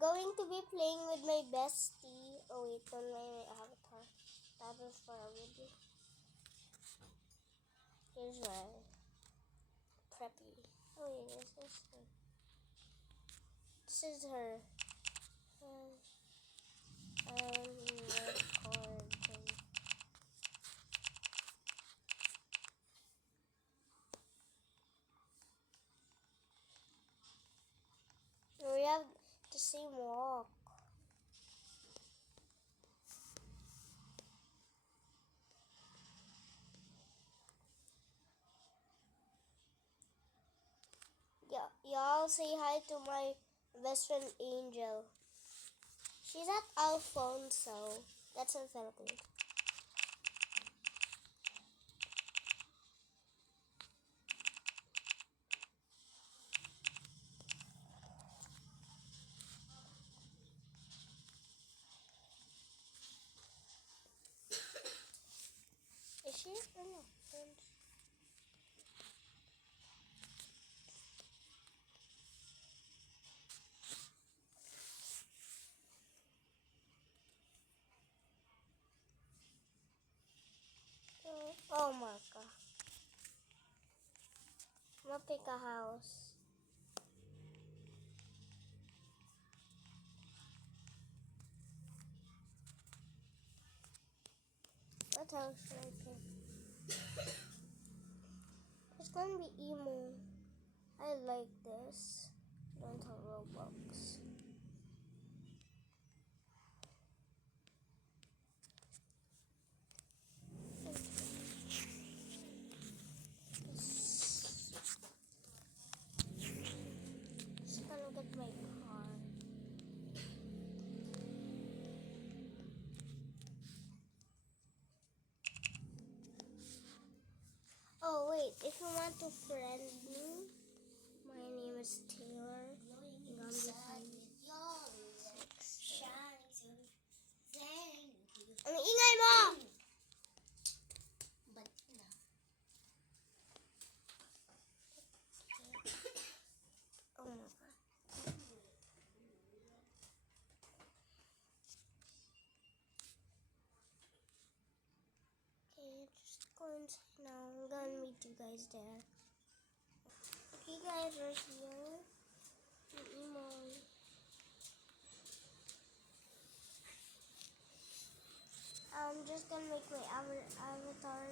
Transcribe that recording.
going to be playing with my bestie. Oh wait, don't mind my avatar. That was for a video. Here's my preppy. Oh wait, this is her. This is her. Recording. We have the same walk. Yeah, y'all say hi to my best friend Angel. She's at Alfonso. That's in Philippines. Is she? Oh no. Oh my god. I'm gonna pick a house. What house should I pick? It's gonna be emo. I like this. Don't have Robux. Just gonna get my car. Oh wait, if you want to friend me, my name is Taylor. I'm gonna be 5'6". Ang ingay mo! Oh my god. Okay, just go inside now. I'm gonna meet you guys there. Okay guys, we're here. Emo. I'm just gonna make my avatar